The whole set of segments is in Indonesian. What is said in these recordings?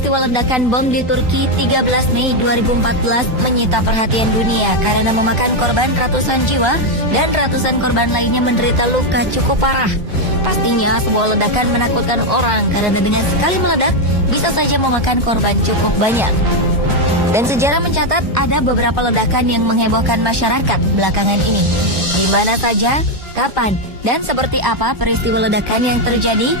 peristiwa ledakan bom di Turki 13 Mei 2014 menyita perhatian dunia karena memakan korban ratusan jiwa dan ratusan korban lainnya menderita luka cukup parah. Pastinya sebuah ledakan menakutkan orang karena dengan sekali meledak bisa saja memakan korban cukup banyak. Dan sejarah mencatat ada beberapa ledakan yang menghebohkan masyarakat belakangan ini. Di mana saja, kapan, dan seperti apa peristiwa ledakan yang terjadi?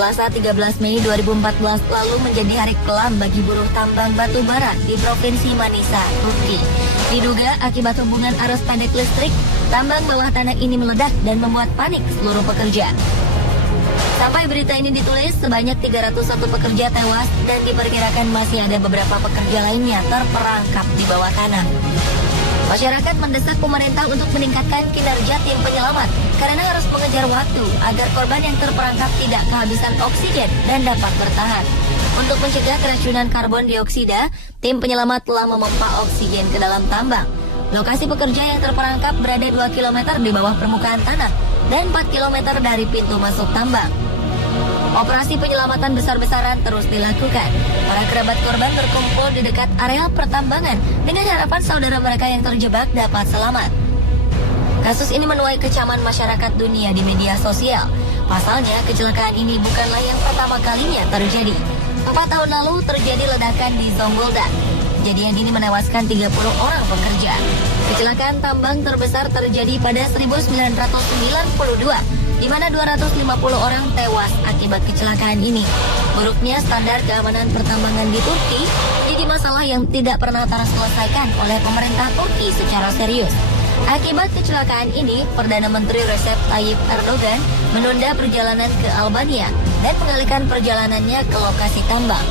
Selasa 13 Mei 2014 lalu menjadi hari kelam bagi buruh tambang batu bara di Provinsi Manisa, Turki. Diduga akibat hubungan arus pendek listrik, tambang bawah tanah ini meledak dan membuat panik seluruh pekerja. Sampai berita ini ditulis, sebanyak 301 pekerja tewas dan diperkirakan masih ada beberapa pekerja lainnya terperangkap di bawah tanah. Masyarakat mendesak pemerintah untuk meningkatkan kinerja tim penyelamat karena harus mengejar waktu agar korban yang terperangkap tidak kehabisan oksigen dan dapat bertahan. Untuk mencegah keracunan karbon dioksida, tim penyelamat telah memompa oksigen ke dalam tambang. Lokasi pekerja yang terperangkap berada 2 km di bawah permukaan tanah dan 4 km dari pintu masuk tambang. Operasi penyelamatan besar-besaran terus dilakukan. Para kerabat korban berkumpul di dekat areal pertambangan dengan harapan saudara mereka yang terjebak dapat selamat. Kasus ini menuai kecaman masyarakat dunia di media sosial. Pasalnya, kecelakaan ini bukanlah yang pertama kalinya terjadi. 4 tahun lalu terjadi ledakan di Zonguldak. Kejadian ini menewaskan 30 orang pekerja. Kecelakaan tambang terbesar terjadi pada 1992. Di mana 250 orang tewas akibat kecelakaan ini. Buruknya standar keamanan pertambangan di Turki jadi masalah yang tidak pernah terselesaikan oleh pemerintah Turki secara serius. Akibat kecelakaan ini, Perdana Menteri Recep Tayyip Erdogan menunda perjalanan ke Albania dan mengalihkan perjalanannya ke lokasi tambang.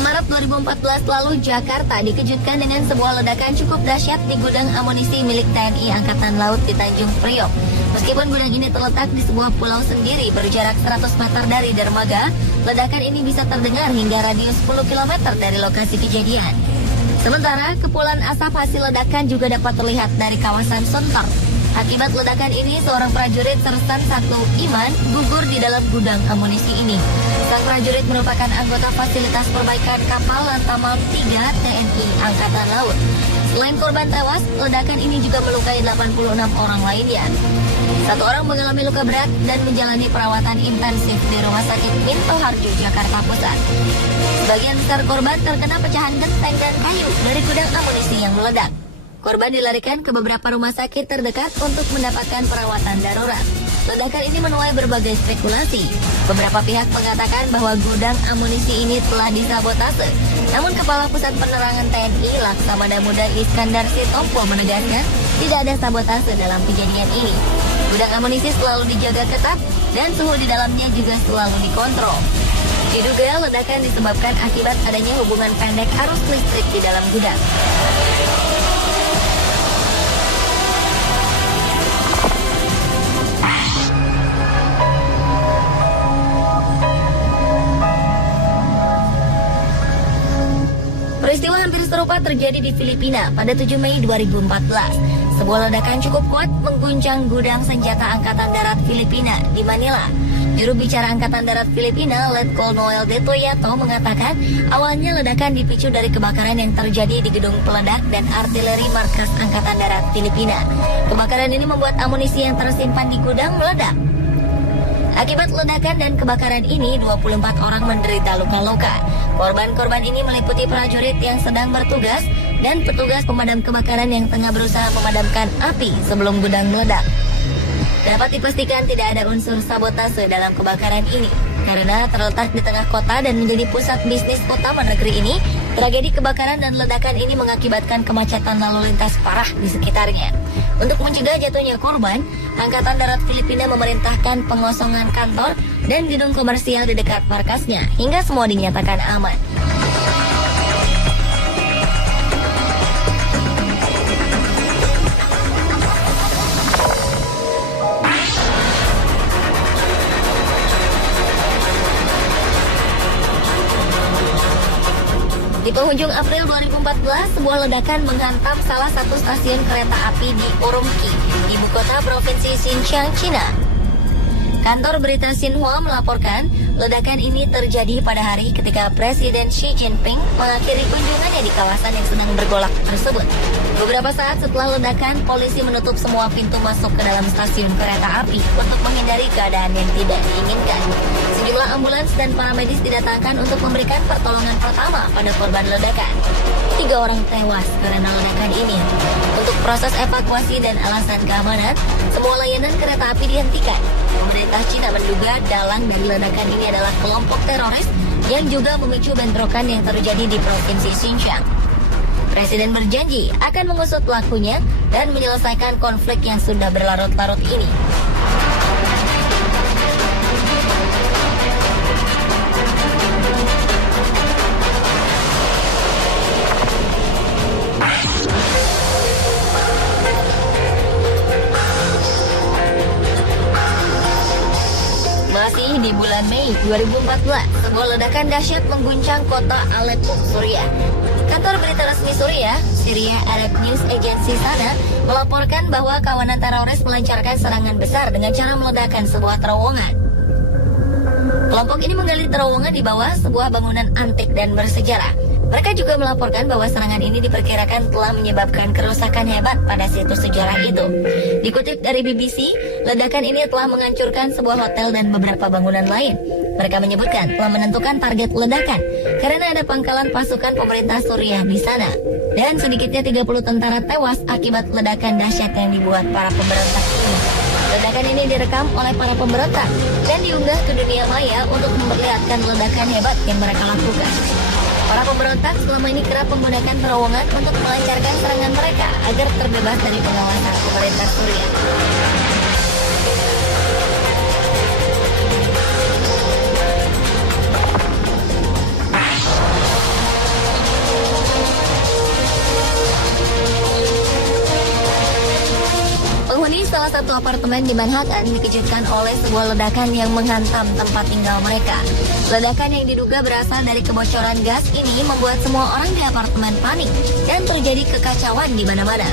Maret 2014 lalu Jakarta dikejutkan dengan sebuah ledakan cukup dahsyat di gudang amunisi milik TNI Angkatan Laut di Tanjung Priok. Meskipun gudang ini terletak di sebuah pulau sendiri berjarak 100 meter dari dermaga, ledakan ini bisa terdengar hingga radius 10 km dari lokasi kejadian. Sementara kepulan asap hasil ledakan juga dapat terlihat dari kawasan Sunter. Akibat ledakan ini, seorang prajurit sersan 1 Iman gugur di dalam gudang amunisi ini. Sang prajurit merupakan anggota fasilitas perbaikan kapal Lantamal 3 TNI Angkatan Laut. Selain korban tewas, ledakan ini juga melukai 86 orang lainnya. 1 orang mengalami luka berat dan menjalani perawatan intensif di Rumah Sakit Minto Harjo, Jakarta Pusat. Sebagian besar korban terkena pecahan genteng dan kayu dari gudang amunisi yang meledak. Korban dilarikan ke beberapa rumah sakit terdekat untuk mendapatkan perawatan darurat. Ledakan ini menuai berbagai spekulasi. Beberapa pihak mengatakan bahwa gudang amunisi ini telah disabotase. Namun Kepala Pusat Penerangan TNI Laksamana Muda Iskandar Sitompul menegaskan tidak ada sabotase dalam kejadian ini. Gudang amunisi selalu dijaga ketat dan suhu di dalamnya juga selalu dikontrol. Diduga ledakan disebabkan akibat adanya hubungan pendek arus listrik di dalam gudang. Peristiwa hampir serupa terjadi di Filipina pada 7 Mei 2014. Sebuah ledakan cukup kuat mengguncang gudang senjata Angkatan Darat Filipina di Manila. Juru bicara Angkatan Darat Filipina, Letkol Noel De Toyato mengatakan awalnya ledakan dipicu dari kebakaran yang terjadi di gedung peledak dan artileri markas Angkatan Darat Filipina. Kebakaran ini membuat amunisi yang tersimpan di gudang meledak. Akibat ledakan dan kebakaran ini, 24 orang menderita luka-luka. Korban-korban ini meliputi prajurit yang sedang bertugas dan petugas pemadam kebakaran yang tengah berusaha memadamkan api sebelum gudang meledak. Dapat dipastikan tidak ada unsur sabotase dalam kebakaran ini. Karena terletak di tengah kota dan menjadi pusat bisnis utama negeri ini, Tragedi kebakaran dan ledakan ini mengakibatkan kemacetan lalu lintas parah di sekitarnya. Untuk mencegah jatuhnya korban, Angkatan Darat Filipina memerintahkan pengosongan kantor dan gedung komersial di dekat markasnya hingga semua dinyatakan aman. Di penghujung April 2014, sebuah ledakan menghantam salah satu stasiun kereta api di Urumqi, ibu kota provinsi Xinjiang, Cina. Kantor berita Xinhua melaporkan ledakan ini terjadi pada hari ketika Presiden Xi Jinping mengakhiri kunjungannya di kawasan yang sedang bergolak tersebut. Beberapa saat setelah ledakan, polisi menutup semua pintu masuk ke dalam stasiun kereta api untuk menghindari keadaan yang tidak diinginkan. Sejumlah ambulans dan paramedis didatangkan untuk memberikan pertolongan pertama pada korban ledakan. 3 orang tewas karena ledakan ini. Untuk proses evakuasi dan alasan keamanan, semua layanan kereta api dihentikan. Pemerintah Cina menduga dalang dari ledakan ini adalah kelompok teroris yang juga memicu bentrokan yang terjadi di provinsi Xinjiang. Presiden berjanji akan mengusut pelakunya dan menyelesaikan konflik yang sudah berlarut-larut ini. Masih di bulan Mei 2014, sebuah ledakan dahsyat mengguncang kota Aleppo, Suriah. Kantor berita resmi Suriah, Syria Arab News Agency sana, melaporkan bahwa kawanan teroris melancarkan serangan besar dengan cara meledakkan sebuah terowongan. Kelompok ini menggali terowongan di bawah sebuah bangunan antik dan bersejarah. Mereka juga melaporkan bahwa serangan ini diperkirakan telah menyebabkan kerusakan hebat pada situs sejarah itu. Dikutip dari BBC, ledakan ini telah menghancurkan sebuah hotel dan beberapa bangunan lain. Mereka menyebutkan telah menentukan target ledakan karena ada pangkalan pasukan pemerintah Suriah di sana. Dan sedikitnya 30 tentara tewas akibat ledakan dahsyat yang dibuat para pemberontak ini. Ledakan ini direkam oleh para pemberontak dan diunggah ke dunia maya untuk memperlihatkan ledakan hebat yang mereka lakukan. Para pemberontak selama ini kerap menggunakan terowongan untuk melancarkan serangan mereka agar terbebas dari pengawasan pemerintah Suriah. Penghuni salah satu apartemen di Manhattan dikejutkan oleh sebuah ledakan yang menghantam tempat tinggal mereka. Ledakan yang diduga berasal dari kebocoran gas ini membuat semua orang di apartemen panik dan terjadi kekacauan di mana-mana.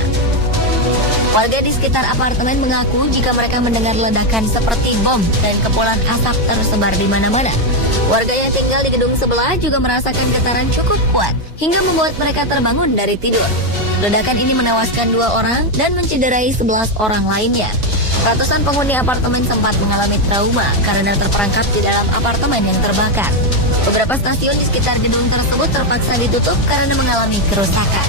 Warga di sekitar apartemen mengaku jika mereka mendengar ledakan seperti bom dan kepulan asap tersebar di mana-mana. Warga yang tinggal di gedung sebelah juga merasakan getaran cukup kuat hingga membuat mereka terbangun dari tidur. Ledakan ini menewaskan 2 orang dan mencederai 11 orang lainnya. Ratusan penghuni apartemen sempat mengalami trauma karena terperangkap di dalam apartemen yang terbakar. Beberapa stasiun di sekitar gedung tersebut terpaksa ditutup karena mengalami kerusakan.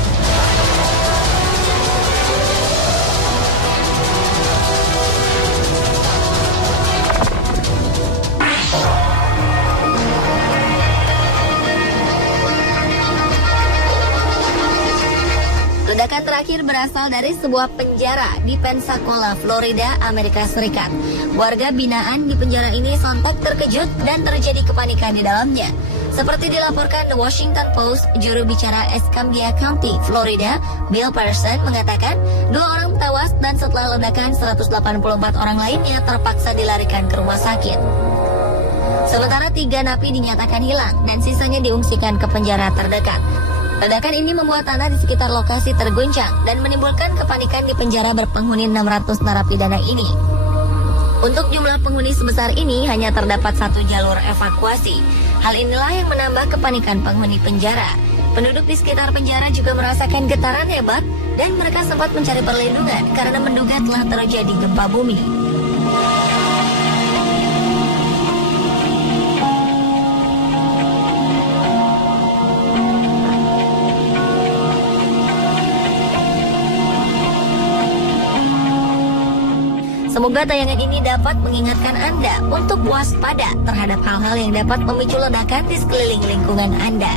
Ledakan terakhir berasal dari sebuah penjara di Pensacola, Florida, Amerika Serikat. Warga binaan di penjara ini sontak terkejut dan terjadi kepanikan di dalamnya. Seperti dilaporkan The Washington Post, juru bicara Escambia County, Florida, Bill Person mengatakan 2 orang tewas dan setelah ledakan 184 orang lainnya terpaksa dilarikan ke rumah sakit. Sementara 3 napi dinyatakan hilang dan sisanya diungsikan ke penjara terdekat. Ledakan ini membuat tanah di sekitar lokasi terguncang dan menimbulkan kepanikan di penjara berpenghuni 600 narapidana ini. Untuk jumlah penghuni sebesar ini hanya terdapat 1 jalur evakuasi. Hal inilah yang menambah kepanikan penghuni penjara. Penduduk di sekitar penjara juga merasakan getaran hebat dan mereka sempat mencari perlindungan karena menduga telah terjadi gempa bumi. Semoga tayangan ini dapat mengingatkan Anda untuk waspada terhadap hal-hal yang dapat memicu ledakan di sekeliling lingkungan Anda.